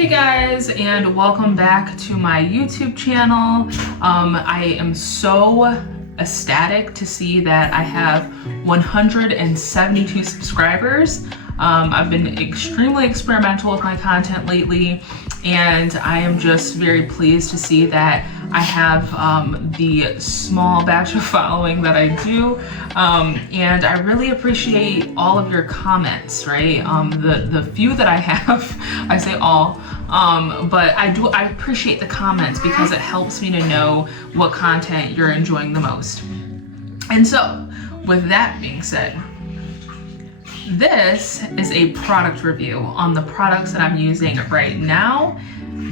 Hey guys, and welcome back to my YouTube channel. I am so ecstatic to see that I have 172 subscribers. I've been extremely experimental with my content lately, and I am just very pleased to see that I have the small batch of following that I do, and I really appreciate all of your comments, right? The few that I have, I say all, but I appreciate the comments because it helps me to know what content you're enjoying the most. And so, with that being said, this is a product review on the products that I'm using right now,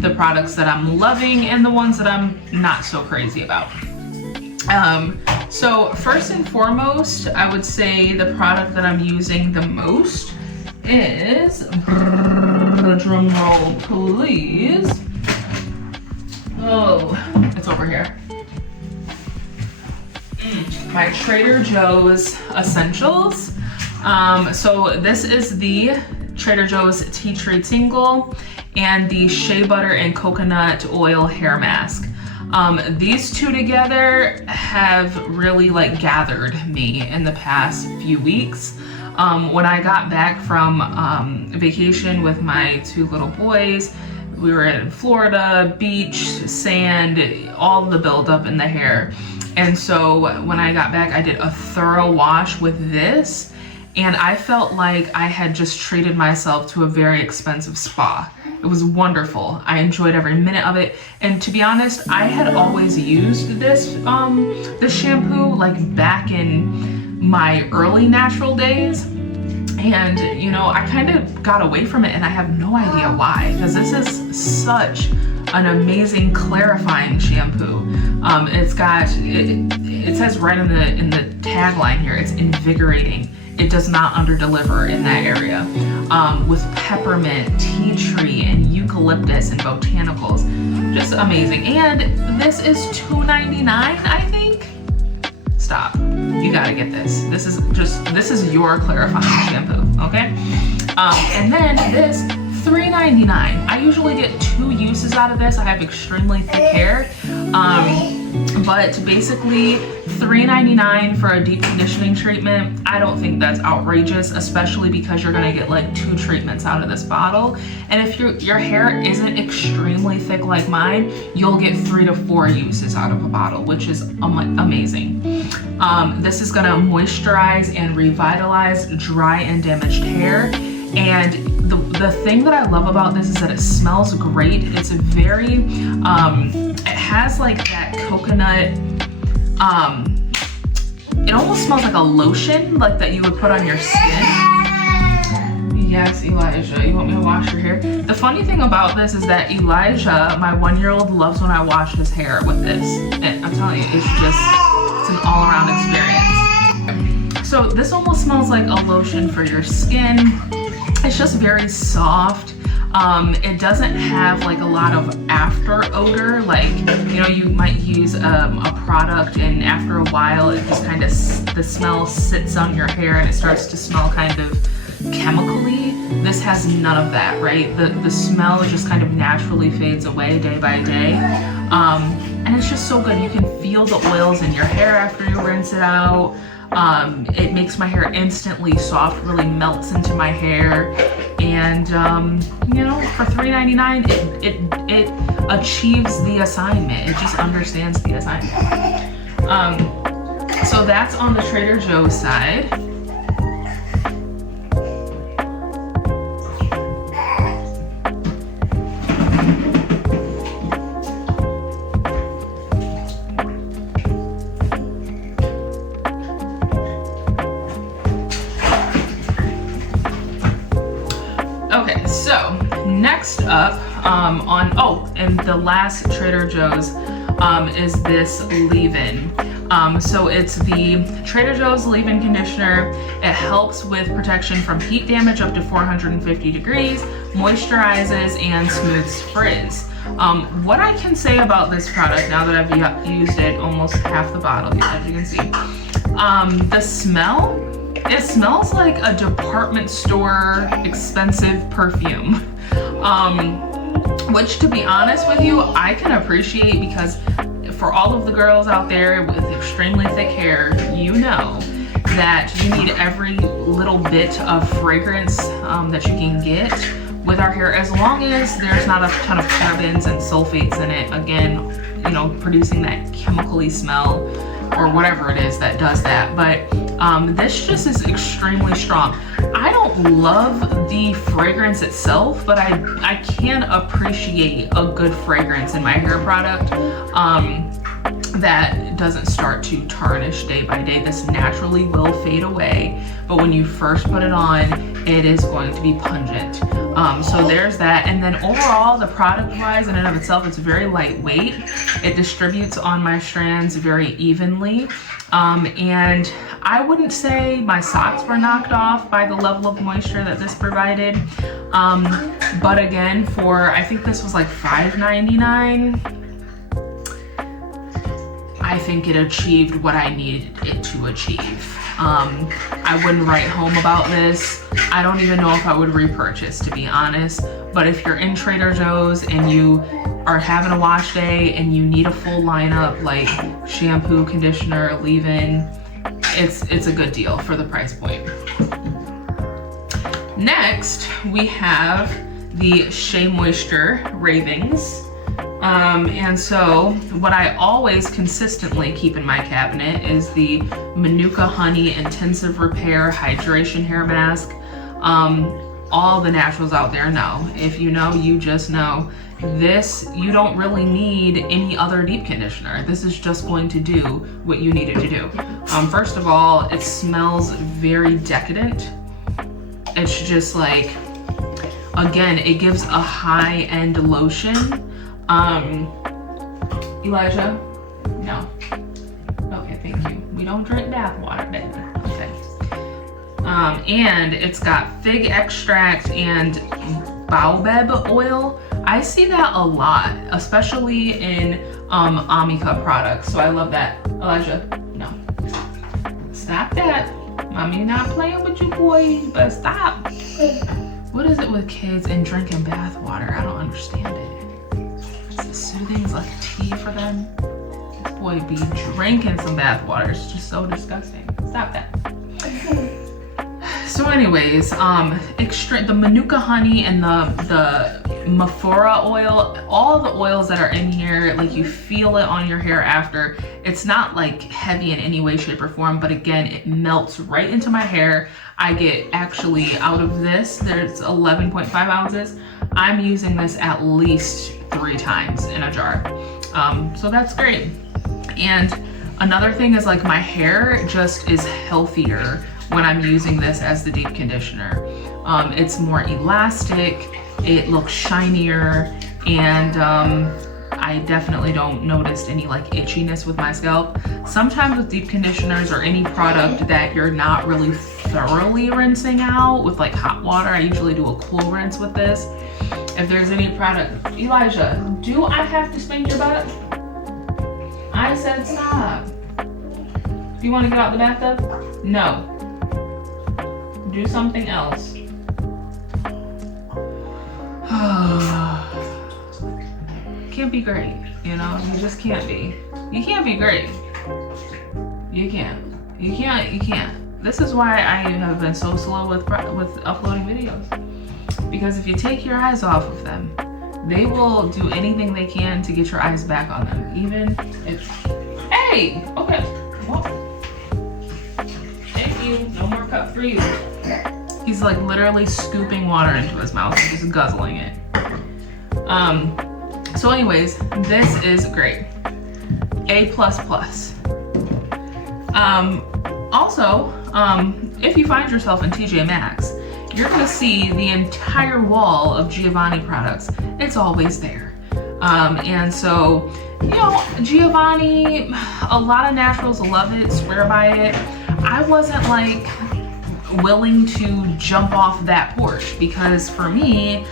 the products that I'm loving, and the ones that I'm not so crazy about. So first and foremost, I would say the product that I'm using the most is, drum roll please. Oh, it's over here. My Trader Joe's Essentials. So this is the Trader Joe's Tea Tree Tingle and the Shea Butter and Coconut Oil Hair Mask. These two together have really gathered me in the past few weeks. When I got back from vacation with my two little boys, we were in Florida, beach, sand, all the buildup in the hair. And so when I got back, I did a thorough wash with this, and I felt like I had just treated myself to a very expensive spa. It was wonderful. I enjoyed every minute of it. And to be honest, I had always used this shampoo back in my early natural days. And I kind of got away from it, and I have no idea why, because this is such an amazing clarifying shampoo. It says right in the tagline here, it's invigorating. It does not underdeliver in that area. With peppermint, tea tree, and eucalyptus and botanicals. Just amazing. And this is $2.99, I think. Stop. You gotta get this. This is your clarifying shampoo, okay? And then this, $3.99. I usually get 2 uses out of this. I have extremely thick hair. But basically $3.99 for a deep conditioning treatment, I don't think that's outrageous, especially because you're gonna get 2 treatments out of this bottle. And if your hair isn't extremely thick like mine, you'll get 3 to 4 uses out of a bottle, which is amazing. This is gonna moisturize and revitalize dry and damaged hair. And the thing that I love about this is that it smells great. It's very, it has that coconut, it almost smells like a lotion, that you would put on your skin. Yes, Elijah, you want me to wash your hair? The funny thing about this is that Elijah, my 1-year-old, loves when I wash his hair with this. And I'm telling you, it's an all-around experience. So this almost smells like a lotion for your skin. It's just very soft. It doesn't have a lot of after odor. You might use a product, and after a while it just kind of, the smell sits on your hair and it starts to smell kind of chemically. This has none of that, right? The smell just kind of naturally fades away day by day. And it's just so good. You can feel the oils in your hair after you rinse it out. It makes my hair instantly soft, really melts into my hair. And, for $3.99, it achieves the assignment. It just understands the assignment. So that's on the Trader Joe's side. Okay, so next up and the last Trader Joe's is this leave-in. So it's the Trader Joe's leave-in conditioner. It helps with protection from heat damage up to 450 degrees, moisturizes, and smooths frizz. What I can say about this product, now that I've used it almost half the bottle, as you can see, the smell, it smells like a department store expensive perfume. which, to be honest with you, I can appreciate, because for all of the girls out there with extremely thick hair, you know that you need every little bit of fragrance that you can get with our hair, as long as there's not a ton of parabens and sulfates in it, again, you know, producing that chemically smell or whatever it is that does that. But this just is extremely strong. I don't love the fragrance itself, but I can appreciate a good fragrance in my hair product that doesn't start to tarnish day by day. This naturally will fade away, but when you first put it on, it is going to be pungent. So there's that. And then overall, the product wise in and of itself, it's very lightweight. It distributes on my strands very evenly. And I wouldn't say my socks were knocked off by the level of moisture that this provided. But again, for, I think this was like $5.99. I think it achieved what I needed it to achieve. I wouldn't write home about this. I don't even know if I would repurchase, to be honest. But if you're in Trader Joe's and you are having a wash day and you need a full lineup, like shampoo, conditioner, leave-in, it's a good deal for the price point. Next, we have the Shea Moisture Ravings. And so what I always consistently keep in my cabinet is the Manuka Honey Intensive Repair Hydration Hair Mask. All the naturals out there know. If you know, you just know. This, you don't really need any other deep conditioner. This is just going to do what you need it to do. First of all, it smells very decadent. It's just like, again, it gives a high-end lotion. Elijah? No. Okay, thank you. We don't drink bath water, baby. Okay. And it's got fig extract and baobab oil. I see that a lot, especially in Manuka products. So I love that. Elijah, no. Stop that. Mommy not playing with you, boy. You better stop. What is it with kids and drinking bath water? I don't understand it. Is it soothing? Is it like tea for them? This boy be drinking some bath water. It's just so disgusting. Stop that. So anyways, the Manuka honey and the Mafura oil, all the oils that are in here, like you feel it on your hair after. It's not like heavy in any way, shape, or form, but again, it melts right into my hair. I get actually out of this, there's 11.5 ounces. I'm using this at least 3 times in a jar. So that's great. And another thing is, like, my hair just is healthier when I'm using this as the deep conditioner. It's more elastic, it looks shinier, and I definitely don't notice any like itchiness with my scalp. Sometimes with deep conditioners or any product that you're not really thoroughly rinsing out with like hot water, I usually do a cool rinse with this. If there's any product, Elijah, do I have to spank your butt? I said stop. Do you want to get out the bathtub? No. Do something else. Can't be great, you know? You just can't be. You can't be great. You can't. You can't. This is why I have been so slow with uploading videos. Because if you take your eyes off of them, they will do anything they can to get your eyes back on them. Even if, hey, okay, well, thank you, no more cup for you. He's like literally scooping water into his mouth and just guzzling it. So anyways, this is great. A++. Also, if you find yourself in TJ Maxx, you're gonna see the entire wall of Giovanni products. It's always there. And so, you know, Giovanni, a lot of naturals love it, swear by it. I wasn't like willing to jump off that porch because for me,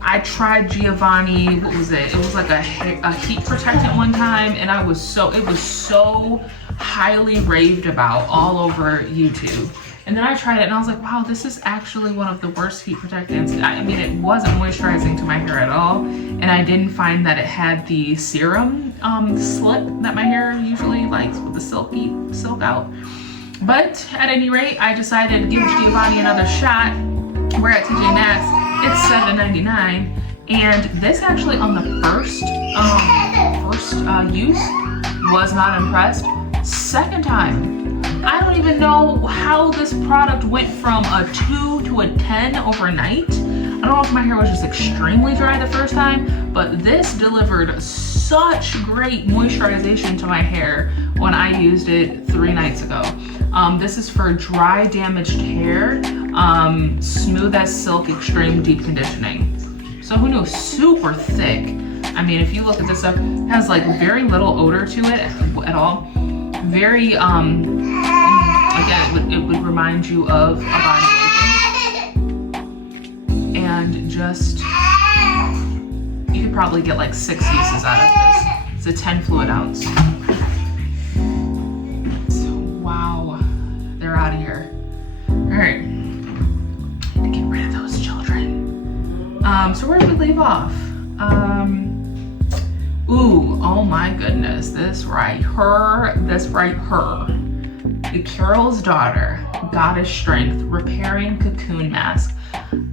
I tried Giovanni, what was it? It was like a heat protectant one time, and it was so highly raved about all over YouTube. And then I tried it and I was like, wow, this is actually one of the worst heat protectants. I mean, it wasn't moisturizing to my hair at all. And I didn't find that it had the serum slip that my hair usually likes with the silk out. But at any rate, I decided to give Giovanni another shot. We're at TJ Maxx. It's $7.99. And this actually on the first use was not impressed. Second time, I don't even know how this product went from a 2 to a 10 overnight. I don't know if my hair was just extremely dry the first time, but this delivered such great moisturization to my hair when I used it 3 nights ago. This is for dry, damaged hair, smooth as silk, extreme deep conditioning. So who knew? Super thick. I mean, if you look at this stuff, it has like very little odor to it at all. Very, again, it would remind you of a body lotion. And just, you could probably get like 6 uses out of this. It's a 10 fluid ounce. So, wow, they're out of here. All right, to get rid of those children. So where did we leave off? Ooh, oh my goodness, this right here. The Carol's Daughter, Goddess Strength, Repairing Cocoon Mask.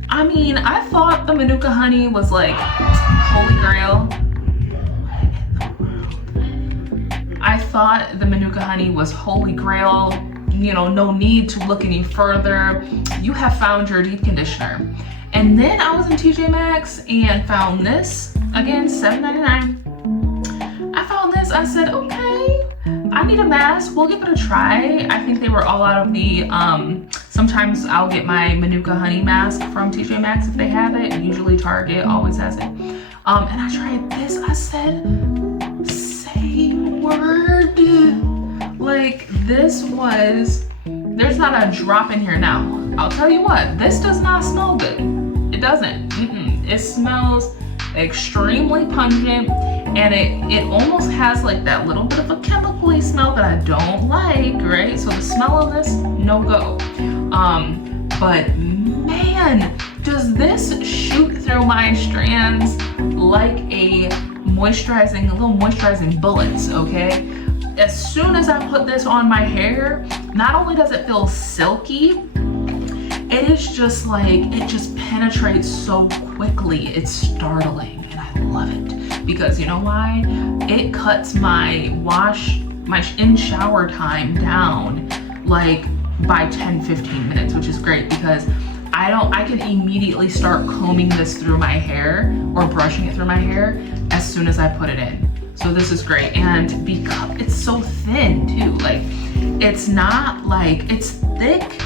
I mean, I thought the Manuka Honey was like holy grail. I thought the Manuka Honey was holy grail. You know, no need to look any further. You have found your deep conditioner. And then I was in TJ Maxx and found this, again, $7.99. I found this, I said, okay, I need a mask, we'll give it a try. I think they were all out of the, sometimes I'll get my Manuka Honey mask from TJ Maxx if they have it. Usually Target always has it. And I tried this, I said, same word. Like, this was, there's not a drop in here now. I'll tell you what, this does not smell good. It doesn't. It smells extremely pungent, and it almost has like that little bit of a chemical-y smell that I don't like, right? So the smell of this, no go. But man, does this shoot through my strands like a little moisturizing bullets, okay? As soon as I put this on my hair, not only does it feel silky, it is just like, it just penetrates so quickly. It's startling, and I love it. Because you know why? It cuts my in-shower time down like by 10-15 minutes, which is great because I can immediately start combing this through my hair or brushing it through my hair as soon as I put it in. So this is great. And because it's so thin too, like it's not like, it's thick,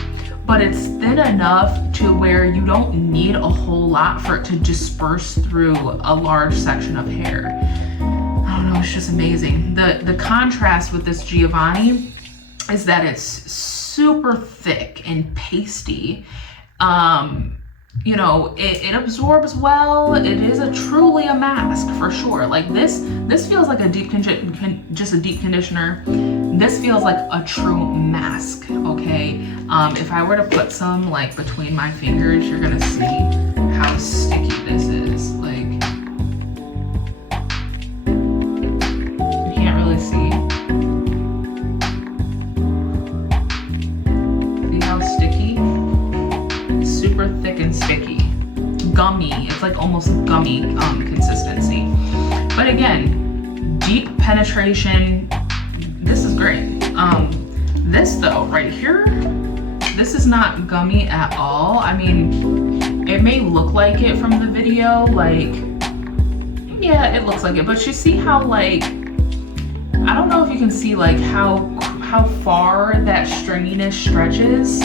but it's thin enough to where you don't need a whole lot for it to disperse through a large section of hair. I don't know, it's just amazing. The contrast with this Giovanni is that it's super thick and pasty. You know, it absorbs well. It is truly a mask for sure. Like this feels like a just a deep conditioner. This feels like a true mask, okay? If I were to put some like between my fingers, you're gonna see how sticky this is. Like, you can't really see. See how sticky? It's super thick and sticky. Gummy, it's like almost gummy consistency. But again, deep penetration. This is great. This though, right here, this is not gummy at all. I mean, it may look like it from the video, like, yeah, it looks like it, but you see how like, I don't know if you can see like how far that stringiness stretches.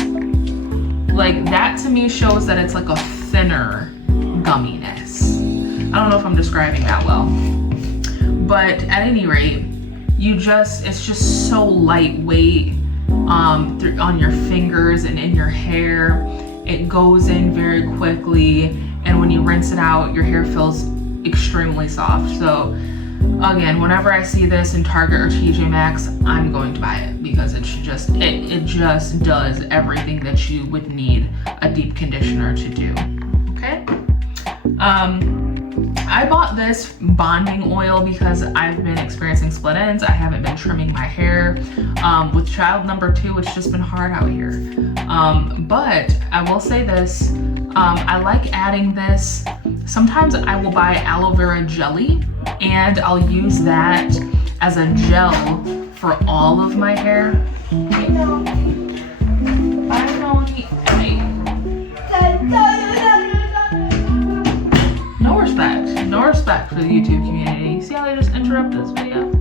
Like that to me shows that it's like a thinner gumminess. I don't know if I'm describing that well, but at any rate, it's just so lightweight on your fingers and in your hair. It goes in very quickly, and when you rinse it out, your hair feels extremely soft. So again, whenever I see this in Target or TJ Maxx, I'm going to buy it because it just does everything that you would need a deep conditioner to do. Okay. I bought this bonding oil because I've been experiencing split ends. I haven't been trimming my hair. With child number 2, it's just been hard out here. But I will say this, I like adding this. Sometimes I will buy aloe vera jelly and I'll use that as a gel for all of my hair. Hey, no. Bye, Noni. Hey. No respect for the YouTube community. See how they just interrupt this video?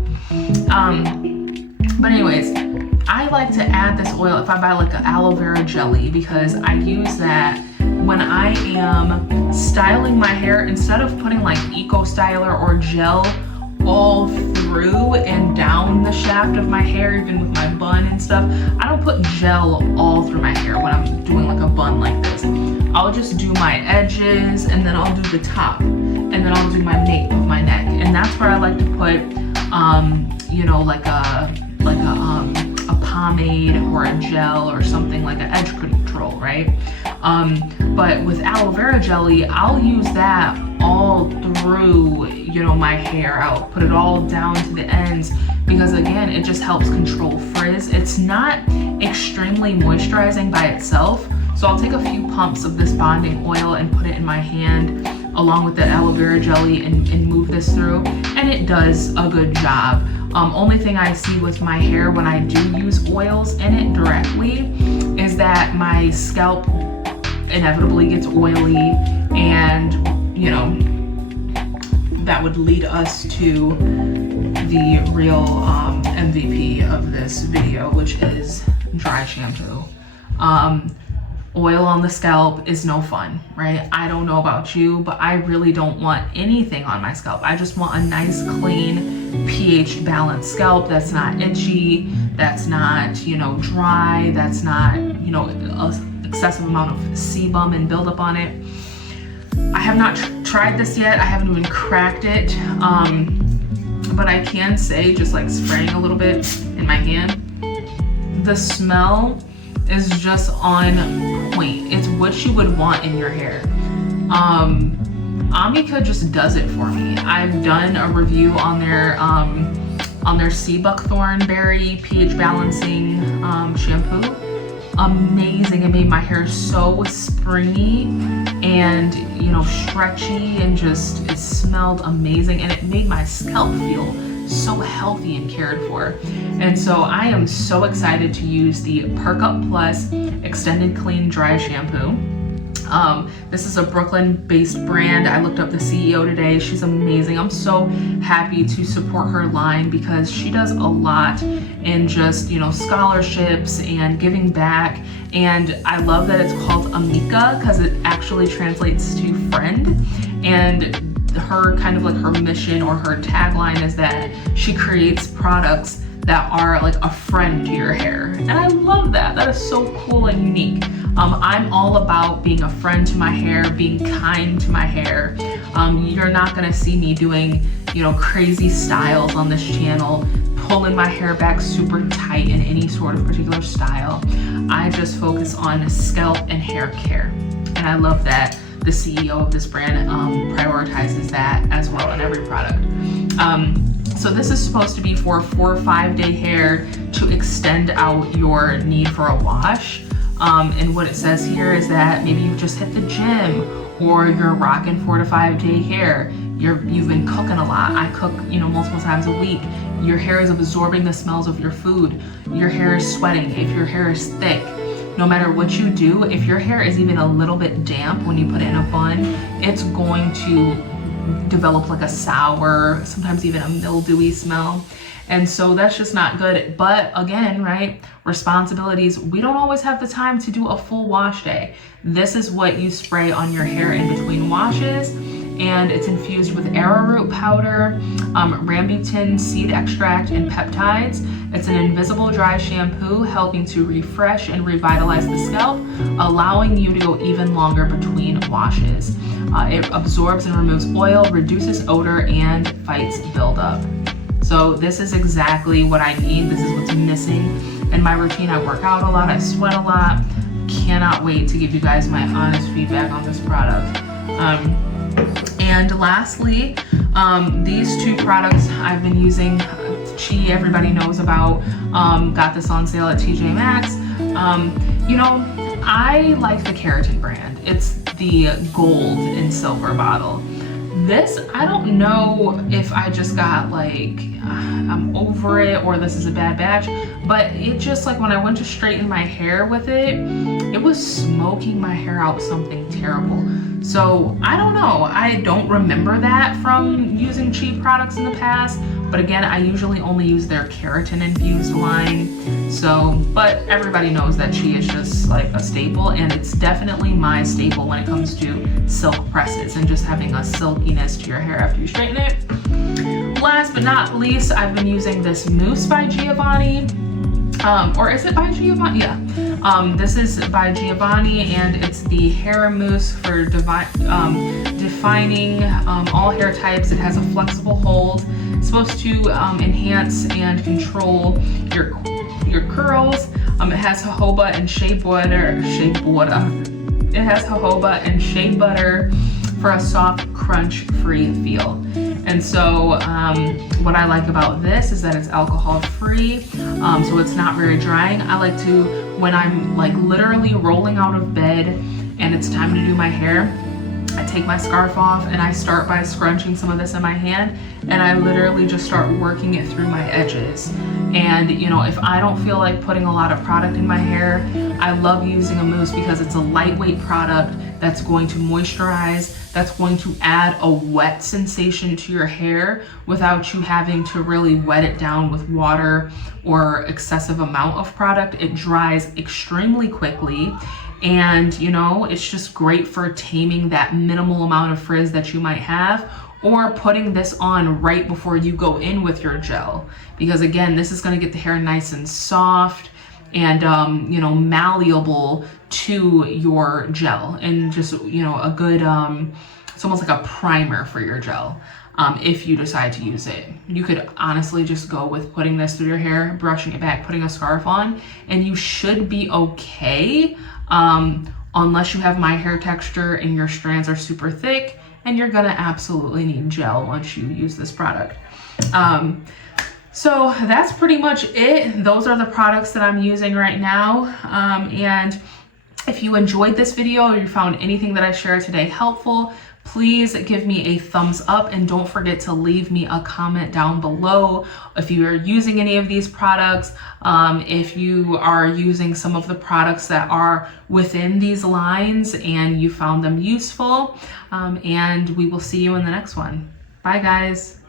But anyways, I like to add this oil if I buy like an aloe vera jelly because I use that when I am styling my hair. Instead of putting like Eco Styler or gel all through and down the shaft of my hair, even with my bun and stuff, I don't put gel all through my hair when I'm doing like a bun like this. I'll just do my edges and then I'll do the top and then I'll do my nape of my neck. And that's where I like to put, you know, like a pomade or a gel or something, like an edge control, right? But with aloe vera jelly, I'll use that all through, you know, my hair. I'll put it all down to the ends because again, it just helps control frizz. It's not extremely moisturizing by itself. So I'll take a few pumps of this bonding oil and put it in my hand along with the aloe vera jelly and move this through, and it does a good job. Only thing I see with my hair when I do use oils in it directly is that my scalp inevitably gets oily, and you know, that would lead us to the real MVP of this video, which is dry shampoo. Oil on the scalp is no fun, right? I don't know about you, but I really don't want anything on my scalp. I just want a nice, clean, pH balanced scalp that's not itchy, that's not, you know, dry, that's not, you know, an excessive amount of sebum and buildup on it. I have not tried this yet. I haven't even cracked it. But I can say, just like spraying a little bit in my hand, the smell is just on point. It's what you would want in your hair. Amika just does it for me. I've done a review on their sea buckthorn berry pH balancing shampoo. Amazing. It made my hair so springy and, you know, stretchy, and just, it smelled amazing, and it made my scalp feel so healthy and cared for. And so I am so excited to use the Perk Up Plus Extended Clean Dry Shampoo. This is a Brooklyn-based brand. I looked up the CEO today. She's amazing. I'm so happy to support her line because she does a lot in just, you know, scholarships and giving back. And I love that it's called Amika because it actually translates to friend. And her kind of like her mission or her tagline is that she creates products that are like a friend to your hair. And I love that. That is so cool and unique. I'm all about being a friend to my hair, being kind to my hair. You're not gonna see me doing, you know, crazy styles on this channel, pulling my hair back super tight in any sort of particular style. I just focus on scalp and hair care. And I love that the CEO of this brand prioritizes that as well in every product. So this is supposed to be for 4 or 5 day hair to extend out your need for a wash. And what it says here is that maybe you just hit the gym, or you're rocking 4 to 5 day hair. You've been cooking a lot. I cook, you know, multiple times a week. Your hair is absorbing the smells of your food. Your hair is sweating. If your hair is thick, no matter what you do, if your hair is even a little bit damp when you put it in a bun, it's going to develop like a sour, sometimes even a mildewy smell. And so that's just not good. But again, right, responsibilities, we don't always have the time to do a full wash day. This is what you spray on your hair in between washes, and it's infused with arrowroot powder, rambutan seed extract, and peptides. It's an invisible dry shampoo helping to refresh and revitalize the scalp, allowing you to go even longer between washes. It absorbs and removes oil, reduces odor, and fights buildup. So this is exactly what I need. This is what's missing in my routine. I work out a lot, I sweat a lot. Cannot wait to give you guys my honest feedback on this product. And lastly, these two products I've been using. Chi, everybody knows about. Got this on sale at TJ Maxx. You know, I like the Keratin brand. It's the gold and silver bottle. This, I don't know if I just got like, I'm over it or this is a bad batch, but it just like when I went to straighten my hair with it, it was smoking my hair out something terrible. So I don't know, I don't remember that from using Chi products in the past, but again, I usually only use their keratin infused line. So, but everybody knows that Chi is just like a staple, and it's definitely my staple when it comes to silk presses and just having a silkiness to your hair after you straighten it. Last but not least, I've been using this mousse by Giovanni. Or is it by Giovanni? Yeah. This is by Giovanni, and it's the hair mousse for defining all hair types. It has a flexible hold. It's supposed to enhance and control your curls. It has jojoba and shea butter. It has jojoba and shea butter for a soft, crunch-free feel. And so what I like about this is that it's alcohol-free, so it's not very drying. I like to, when I'm like literally rolling out of bed and it's time to do my hair, I take my scarf off and I start by scrunching some of this in my hand, and I literally just start working it through my edges. And you know, if I don't feel like putting a lot of product in my hair, I love using a mousse because it's a lightweight product that's going to moisturize, that's going to add a wet sensation to your hair without you having to really wet it down with water or excessive amount of product. It dries extremely quickly. And you know, it's just great for taming that minimal amount of frizz that you might have, or putting this on right before you go in with your gel. Because again, this is gonna get the hair nice and soft and you know, malleable to your gel, and just, you know, a good, it's almost like a primer for your gel. If you decide to use it, you could honestly just go with putting this through your hair, brushing it back, putting a scarf on, and you should be okay. Unless you have my hair texture and your strands are super thick, and you're gonna absolutely need gel once you use this product. So that's pretty much it. Those are the products that I'm using right now. And if you enjoyed this video or you found anything that I shared today helpful, please give me a thumbs up, and don't forget to leave me a comment down below if you are using any of these products, if you are using some of the products that are within these lines and you found them useful, and we will see you in the next one. Bye guys.